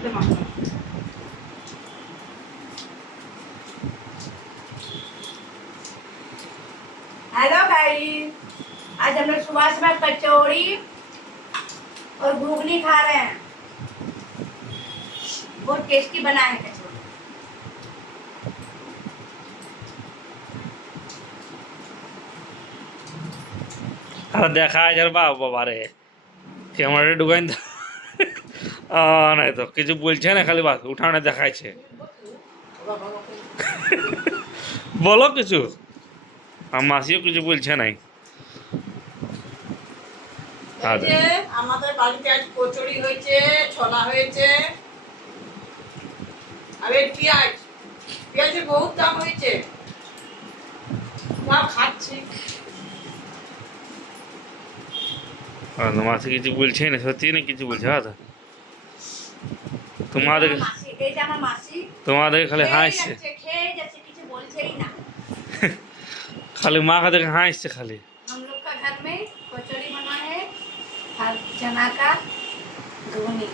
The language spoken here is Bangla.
हेलो गाइस, आज हम लोग सुबह सुबह कचौड़ी और घुगनी खा रहे हैं। बहुत टेस्टी बना है कचौड़ी। আর দেখা যার বাবারে ক্যামেরা ঢুকাইন তো নাই তো কিছু বলছে না, খালি বাস উঠানে দেখাইছে। বলো কিছু, আর মাসিও কিছু বলছে নাই। আমাদের বাড়িতে আজ কচুরি হয়েছে, ছোলা হয়েছে, আর এই পেঁয়াজের বহুত দাম হয়েছে, তাও খাচ্ছি। মাসি কিছু বলছে না, সত্যি না কিছু বলছে। তোমাদের এটা আমার মাসি তোমাদের খালি হাসছে, খেয়ে যাচ্ছে, কিছু বলছেই না। খালি মা খাতে হাসছে খালি। हम लोग का घर में कचौड़ी बना है और चना का घुगनी।